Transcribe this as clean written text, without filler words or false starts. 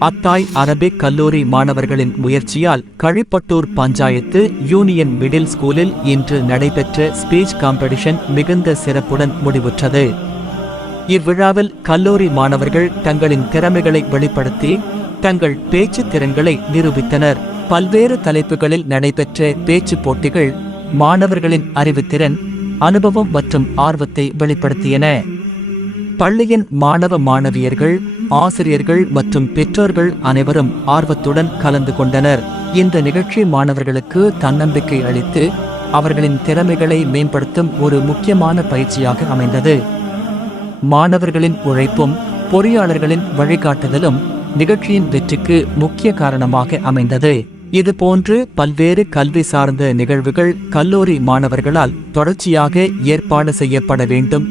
அத்தாய் Arabic கல்லூரி மாணவர்களின் முயற்சியால் கழிப்பட்டூர் பஞ்சாயத்து யூனியன் மிடில் ஸ்கூலில் இன்று நடைபெற்ற ஸ்பீச் காம்படிஷன் மிகுந்த சிறப்புடன் முடிவுற்றது. இவ்விழாவில் கல்லூரி மாணவர்கள் தங்களின் திறமைகளை வெளிப்படுத்தி தங்கள் பேச்சு திறன்களை நிரூபித்தனர். பல்வேறு தலைப்புகளில் நடைபெற்ற பேச்சுப் போட்டிகள் மாணவர்களின் அறிவுத்திறன், அனுபவம் மற்றும் ஆர்வத்தை வெளிப்படுத்தியன. பள்ளியின் மாணவ மாணவியர்கள், ஆசிரியர்கள் மற்றும் பெற்றோர்கள் அனைவரும் ஆர்வத்துடன் கலந்து கொண்டனர். இந்த நிகழ்ச்சி மாணவர்களுக்கு தன்னம்பிக்கை அளித்து அவர்களின் திறமைகளை மேம்படுத்தும் ஒரு முக்கியமான பயிற்சியாக அமைந்தது. மாணவர்களின் உழைப்பும் பொறியாளர்களின் வழிகாட்டுதலும் நிகழ்ச்சியின் வெற்றிக்கு முக்கிய காரணமாக அமைந்தது. இதுபோன்று பல்வேறு கல்வி சார்ந்த நிகழ்வுகள் கல்லூரி மாணவர்களால் தொடர்ச்சியாக ஏற்பாடு செய்யப்பட வேண்டும்.